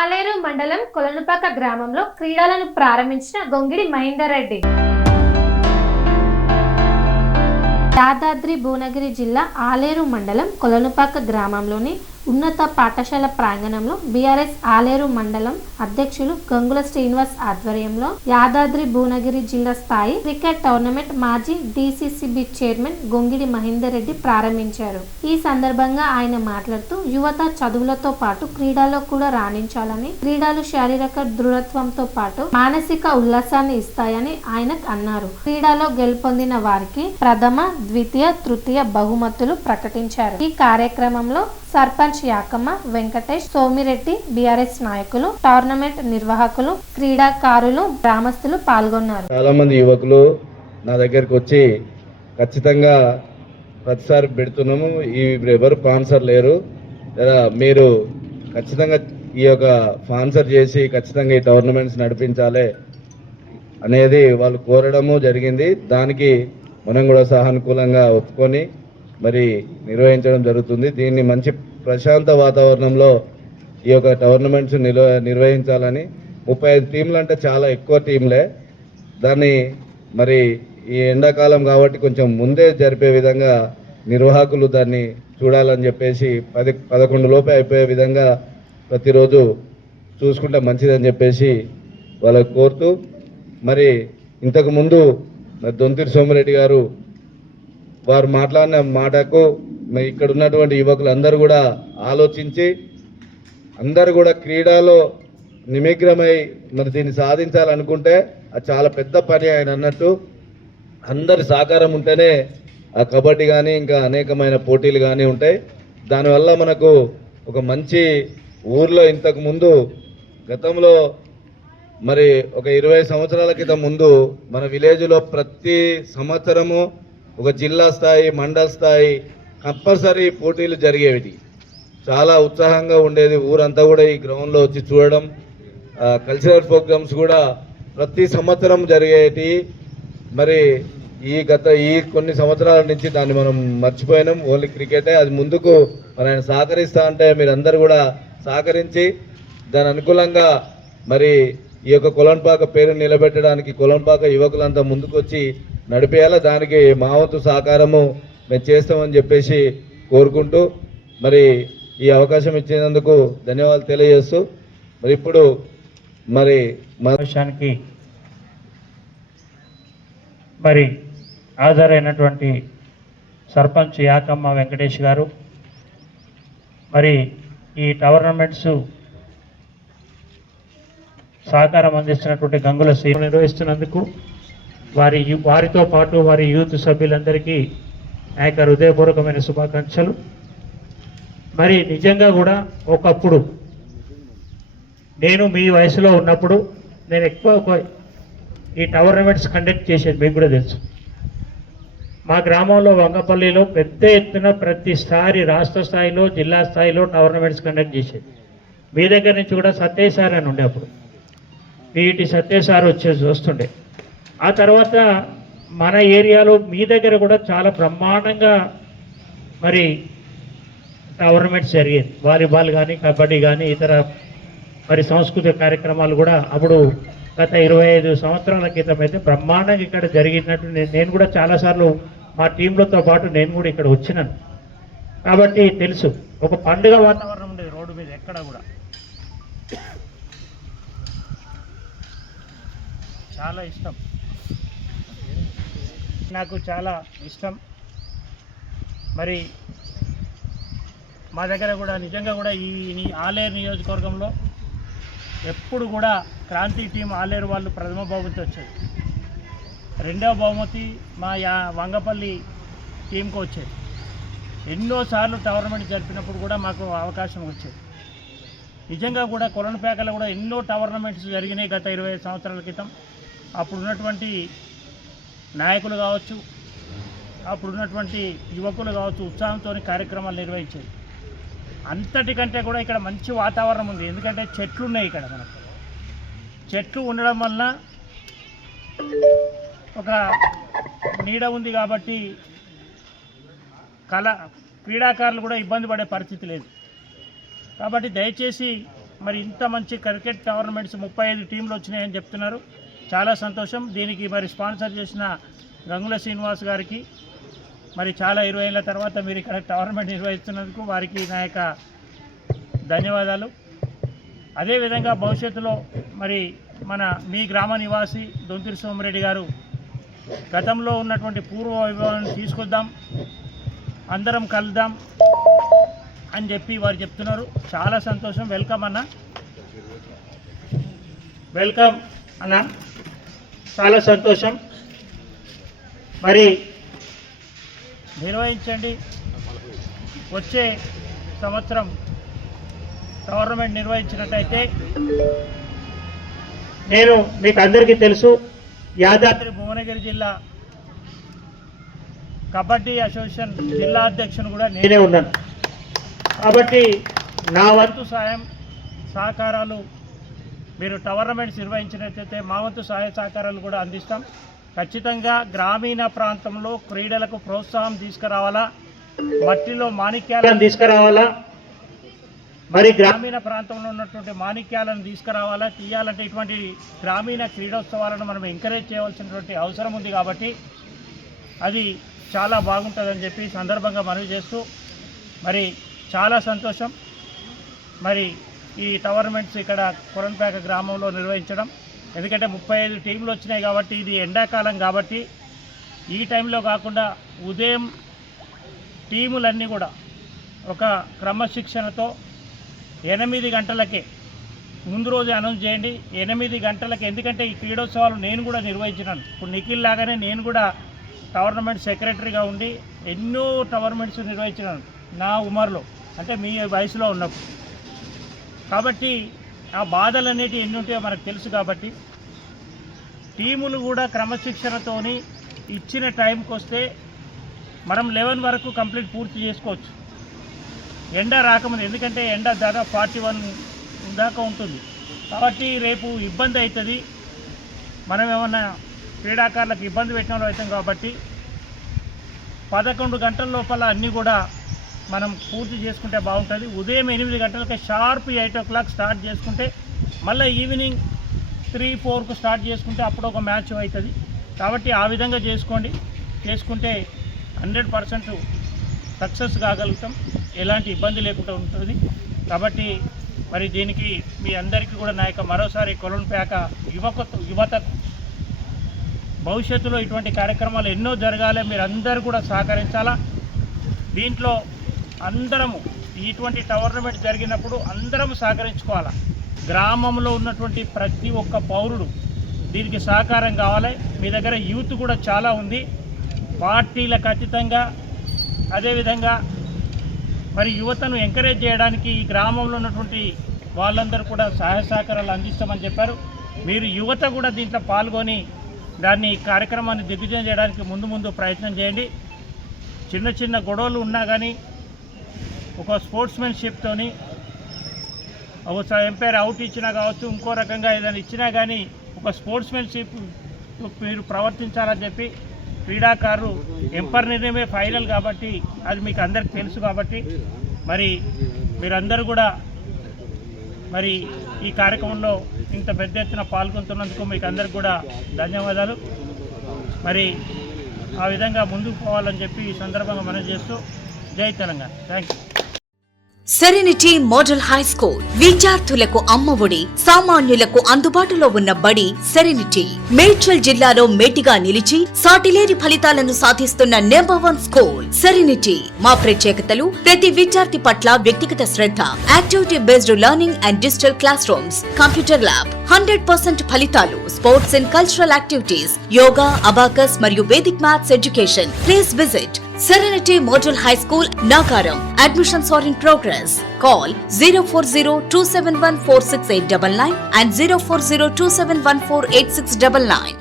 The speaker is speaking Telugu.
ఆలేరు మండలం కొలనుపాక గ్రామంలో క్రీడలను ప్రారంభించిన గొంగిడి మహేందర్ రెడ్డి. యాదాద్రి భువనగిరి జిల్లా ఆలేరు మండలం కొలనుపాక గ్రామంలోని ఉన్నత పాఠశాల ప్రాంగణంలో బీఆర్ఎస్ ఆలేరు మండలం అధ్యక్షులు గంగుల శ్రీనివాస్ ఆధ్వర్యంలో యాదాద్రి భువనగిరి జిల్లా స్థాయి క్రికెట్ టోర్నమెంట్ మాజీ డీసీసీబీ చైర్మన్ గొంగిడి మహేందర్ రెడ్డి ప్రారంభించారు. ఈ సందర్భంగా ఆయన మాట్లాడుతూ యువత చదువులతో పాటు క్రీడల్లో కూడా రాణించాలని, క్రీడలు శారీరక దృఢత్వంతో పాటు మానసిక ఉల్లాసాన్ని ఇస్తాయని ఆయన అన్నారు. క్రీడలో గెలుపొందిన వారికి ప్రథమ, ద్వితీయ, తృతీయ బహుమతులు ప్రకటించారు. ఈ కార్యక్రమంలో సర్పంచ్ యాకమ్మ, వెంకటేష్, సోమిరెడ్డి, బీఆర్ఎస్ నాయకులు, టోర్నమెంట్ నిర్వాహకులు, క్రీడాకారులు, గ్రామస్తులు పాల్గొన్నారు. చాలా మంది యువకులు నా దగ్గరికి వచ్చి ఖచ్చితంగా ప్రతిసారి పెడుతున్నాము, ఎవరు స్పాన్సర్ లేరు, మీరు ఖచ్చితంగా ఈ యొక్క స్పాన్సర్ చేసి ఖచ్చితంగా ఈ టోర్నమెంట్స్ నడిపించాలి అనేది వాళ్ళు కోరడము జరిగింది. దానికి మనం కూడా సానుకూలంగా ఒప్పుకొని మరి నిర్వహించడం జరుగుతుంది. దీన్ని మంచి ప్రశాంత వాతావరణంలో ఈ యొక్క టోర్నమెంట్స్ నిర్వహించాలని 35 టీంలు అంటే చాలా ఎక్కువ టీంలే. దాన్ని మరి ఈ ఎండాకాలం కాబట్టి కొంచెం ముందే జరిపే విధంగా నిర్వాహకులు దాన్ని చూడాలని చెప్పేసి 10-11 లోపే అయిపోయే విధంగా ప్రతిరోజు చూసుకుంటే మంచిదని చెప్పేసి వాళ్ళకు కోరుతూ, మరి ఇంతకుముందు దొంతిరి సోమిరెడ్డి గారు వారు మాట్లాడిన మాటకు ఇక్కడ ఉన్నటువంటి యువకులందరూ కూడా ఆలోచించి అందరూ కూడా క్రీడలో నిమగ్నమై మరి దీన్ని సాధించాలనుకుంటే అది చాలా పెద్ద పని. ఆయన అన్నట్టు అందరి సహకారం ఉంటేనే ఆ కబడ్డీ కానీ ఇంకా అనేకమైన పోటీలు కానీ ఉంటాయి. దానివల్ల మనకు ఒక మంచి ఊర్లో ఇంతకుముందు గతంలో మరి ఒక 20 సంవత్సరాల క్రితం ముందు మన విలేజ్లో ప్రతి సంవత్సరము ఒక జిల్లా స్థాయి, మండల స్థాయి కంపల్సరీ పోటీలు జరిగేవి. చాలా ఉత్సాహంగా ఉండేది. ఊరంతా కూడా ఈ గ్రౌండ్లో వచ్చి చూడడం, కల్చరల్ ప్రోగ్రామ్స్ కూడా ప్రతి సంవత్సరం జరిగేవి. మరి ఈ కొన్ని సంవత్సరాల నుంచి దాన్ని మనం మర్చిపోయినాం. ఓన్లీ క్రికెటే అది ముందుకు మరి ఆయన సహకరిస్తా అంటే మీరందరూ కూడా సహకరించి దాని అనుకూలంగా మరి ఈ యొక్క కొలనుపాక పేరు నిలబెట్టడానికి కొలనుపాక యువకులంతా ముందుకు వచ్చి నడిపేయాలా. దానికి మా వంతు సహకారము మేము చేస్తామని చెప్పేసి కోరుకుంటూ మరి ఈ అవకాశం ఇచ్చినందుకు ధన్యవాదాలు తెలియజేస్తూ, మరి ఇప్పుడు మరి విషయానికి మరి హాజరైనటువంటి సర్పంచ్ యాకమ్మ వెంకటేష్ గారు, మరి ఈ టోర్నమెంట్స్ సహకారం అందిస్తున్నటువంటి గంగుల శ్రీ నిర్వహిస్తున్నందుకు వారితో పాటు వారి యూత్ సభ్యులందరికీ నా యొక్క హృదయపూర్వకమైన శుభాకాంక్షలు. మరి నిజంగా కూడా ఒకప్పుడు నేను మీ వయసులో ఉన్నప్పుడు నేను ఎక్కువ ఈ టోర్నమెంట్స్ కండక్ట్ చేసేది మీకు కూడా తెలుసు. మా గ్రామంలో వంగపల్లిలో పెద్ద ఎత్తున ప్రతిసారి రాష్ట్ర స్థాయిలో, జిల్లా స్థాయిలో టోర్నమెంట్స్ కండక్ట్ చేసేది. మీ దగ్గర నుంచి కూడా సత్యయ్య సార్ అని ఉండే, అప్పుడు పీఈటీ సత్యయ్య సార్ వచ్చేసి వస్తుండే. ఆ తర్వాత మన ఏరియాలో మీ దగ్గర కూడా చాలా బ్రహ్మాండంగా మరి టోర్నమెంట్స్ జరిగేది. వాలీబాల్ కానీ, కబడ్డీ కానీ, ఇతర మరి సాంస్కృతిక కార్యక్రమాలు కూడా అప్పుడు గత 25 సంవత్సరాల క్రితం అయితే బ్రహ్మాండంగా ఇక్కడ జరిగినట్టు నేను కూడా చాలాసార్లు మా టీంలతో పాటు నేను కూడా ఇక్కడ వచ్చినాను కాబట్టి తెలుసు. ఒక పండుగ వాతావరణం ఉండేది రోడ్డు మీద ఎక్కడ కూడా. చాలా ఇష్టం, నాకు చాలా ఇష్టం. మరి మా దగ్గర కూడా నిజంగా కూడా ఈ ఆలేరు నియోజకవర్గంలో ఎప్పుడు కూడా క్రాంతి టీం ఆలేరు వాళ్ళు ప్రథమ బహుమతి వచ్చేది, రెండవ బహుమతి మా వంగపల్లి టీంకి వచ్చేది. ఎన్నోసార్లు టోర్నమెంట్ జరిపినప్పుడు కూడా మాకు అవకాశం వచ్చేది. నిజంగా కూడా కొలనుపాకలో కూడా ఎన్నో టోర్నమెంట్స్ జరిగినాయి గత 25 సంవత్సరాల క్రితం. అప్పుడు ఉన్నటువంటి నాయకులు కావచ్చు, అప్పుడు ఉన్నటువంటి యువకులు కావచ్చు, ఉత్సాహంతో కార్యక్రమాలు నిర్వహించేది. అంతటికంటే కూడా ఇక్కడ మంచి వాతావరణం ఉంది. ఎందుకంటే చెట్లు ఉన్నాయి ఇక్కడ. మనకు చెట్లు ఉండడం వలన ఒక నీడ ఉంది కాబట్టి క్రీడాకారులు కూడా ఇబ్బంది పడే పరిస్థితి లేదు. కాబట్టి దయచేసి మరి ఇంత మంచి క్రికెట్ టోర్నమెంట్స్ 35 టీంలు వచ్చినాయని చెప్తున్నారు. చాలా సంతోషం. దీనికి మరి స్పాన్సర్ చేసిన గంగుల శ్రీనివాస్ గారికి మరి చాలా 20 ఏళ్ళ తర్వాత మీరు ఇక్కడ టోర్నమెంట్ నిర్వహిస్తున్నందుకు వారికి నా యొక్క ధన్యవాదాలు. అదేవిధంగా భవిష్యత్తులో మరి మీ గ్రామ నివాసి దొంతిరి సోమిరెడ్డి గారు గతంలో ఉన్నటువంటి పూర్వ వైభవాన్ని తీసుకొద్దాం, అందరం కలుద్దాం అని చెప్పి వారు చెప్తున్నారు. చాలా సంతోషం. వెల్కమ్ అన్న, వెల్కమ్ అన్న, చాలా సంతోషం. మరి నిర్వహించండి. వచ్చే సంవత్సరం టోర్నమెంట్ నిర్వహించినట్టయితే నేను మీకు అందరికీ తెలుసు, యాదాద్రి భువనగిరి జిల్లా కబడ్డీ అసోసియేషన్ జిల్లా అధ్యక్షుని కూడా నేనే ఉన్నాను. కాబట్టి నా వంతు సాయం సహకారాలు మీరు టోర్నమెంట్స్ నిర్వహించినట్లయితే మా వంతు సహాయ సహకారాలు కూడా అందిస్తాం. ఖచ్చితంగా గ్రామీణ ప్రాంతంలో క్రీడలకు ప్రోత్సాహం తీసుకురావాలా, మట్టిలో మాణిక్యాలను తీసుకురావాలా. మరి గ్రామీణ ప్రాంతంలో ఉన్నటువంటి మాణిక్యాలను తీసుకురావాలా, తీయాలంటే ఇటువంటి గ్రామీణ క్రీడోత్సవాలను మనం ఎంకరేజ్ చేయవలసినటువంటి అవసరం ఉంది. కాబట్టి అది చాలా బాగుంటుందని చెప్పి సందర్భంగా మనవి చేస్తూ మరి చాలా సంతోషం. మరి ఈ టోర్నమెంట్స్ ఇక్కడ కొరంపేట గ్రామంలో నిర్వహించడం, ఎందుకంటే 35 టీంలు వచ్చినాయి కాబట్టి ఇది ఎండాకాలం కాబట్టి ఈ టైంలో కాకుండా ఉదయం టీములన్నీ కూడా ఒక క్రమశిక్షణతో 8 గంటలకే ముందు రోజు అనౌన్స్ చేయండి. 8 గంటలకి, ఎందుకంటే ఈ క్రీడోత్సవాలు నేను కూడా నిర్వహించినాను. ఇప్పుడు నిఖిల్ లాగానే నేను కూడా టోర్నమెంట్ సెక్రటరీగా ఉండి ఎన్నో టోర్నమెంట్స్ నిర్వహించినాను నా ఉమర్లో, అంటే మీ వయసులో ఉన్నప్పుడు. కాబట్టి ఆ బాధలు అనేటివి ఎన్ని ఉంటాయో మనకు తెలుసు. కాబట్టి టీములు కూడా క్రమశిక్షణతోని ఇచ్చిన టైంకి వస్తే మనం 11 వరకు కంప్లీట్ పూర్తి చేసుకోవచ్చు, ఎండ రాకముందు. ఎందుకంటే ఎండ దాదాపు 41 దాకా ఉంటుంది. కాబట్టి రేపు ఇబ్బంది అవుతుంది, మనం ఏమన్నా క్రీడాకారులకు ఇబ్బంది పెట్టిన వాళ్ళు అవుతాం. కాబట్టి 11 గంటల లోపల అన్నీ కూడా మనం పూర్తి చేసుకుంటే బాగుంటుంది. ఉదయం 8 గంటలకి షార్ప్ 8 o'clock స్టార్ట్ చేసుకుంటే మళ్ళీ ఈవినింగ్ 3-4కు స్టార్ట్ చేసుకుంటే అప్పుడు ఒక మ్యాచ్ అవుతుంది. కాబట్టి ఆ విధంగా చేసుకుంటే 100% సక్సెస్ కాగలుగుతాం, ఎలాంటి ఇబ్బంది లేకుండా ఉంటుంది. కాబట్టి మరి దీనికి మీ అందరికీ కూడా నా యొక్క మరోసారి కొలనుపేక యువతకు భవిష్యత్తులో ఇటువంటి కార్యక్రమాలు ఎన్నో జరగాలి, మీరు అందరూ కూడా సహకరించాలా. దీంట్లో అందరము ఇటువంటి టోర్నమెంట్ జరిగినప్పుడు అందరం సహకరించుకోవాలా. గ్రామంలో ఉన్నటువంటి ప్రతి ఒక్క పౌరుడు దీనికి సహకారం కావాలి. మీ దగ్గర యూత్ కూడా చాలా ఉంది, పార్టీలకు అతీతంగా. అదేవిధంగా మరి యువతను ఎంకరేజ్ చేయడానికి ఈ గ్రామంలో ఉన్నటువంటి వాళ్ళందరూ కూడా సహాయ సహకారాలు అందిస్తామని చెప్పారు. మీరు యువత కూడా దీంట్లో పాల్గొని దాన్ని కార్యక్రమాన్ని దిగ్విజయం చేయడానికి ముందు ప్రయత్నం చేయండి. చిన్న చిన్న గొడవలు ఉన్నా కానీ ఒక స్పోర్ట్స్మెన్షిప్తోని ఒక ఎంపైర్ అవుట్ ఇచ్చినా కావచ్చు, ఇంకో రకంగా ఏదైనా ఇచ్చినా కానీ ఒక స్పోర్ట్స్మెన్షిప్ మీరు ప్రవర్తించాలని చెప్పి క్రీడాకారులు ఎంపైర్ నిర్ణయమే ఫైనల్ కాబట్టి అది మీకు అందరికీ తెలుసు. కాబట్టి మరి మీరందరూ కూడా మరి ఈ కార్యక్రమంలో ఇంత పెద్ద ఎత్తున పాల్గొంటున్నందుకు మీకు అందరికి కూడా ధన్యవాదాలు. మరి ఆ విధంగా ముందుకు పోవాలని చెప్పి ఈ సందర్భంగా మనం చేస్తూ జై Telangana. Thank you. Serenity model high school విద్యార్థులకు అమ్మఒడి, సామాన్యులకు అందుబాటులో ఉన్న బడి సెరెనిటీ. మేడ్చల్ జిల్లాలో మేటిగా నిలిచి సాటిలేని ఫలితాలను సాధిస్తున్న #1 స్కూల్ సెరెనిటీ. మా ప్రత్యేకతలు ప్రతి విద్యార్థి పట్ల వ్యక్తిగత శ్రద్ధ, activity based learning and digital class rooms, computer lab, 100% ఫలితాలు, sports and cultural activities, yoga, abacus మరియు Vedic maths education. Please visit Serenity Model High School, Nagaram. Admissions are in progress. Call 040-271-46899 and 040-271-48699.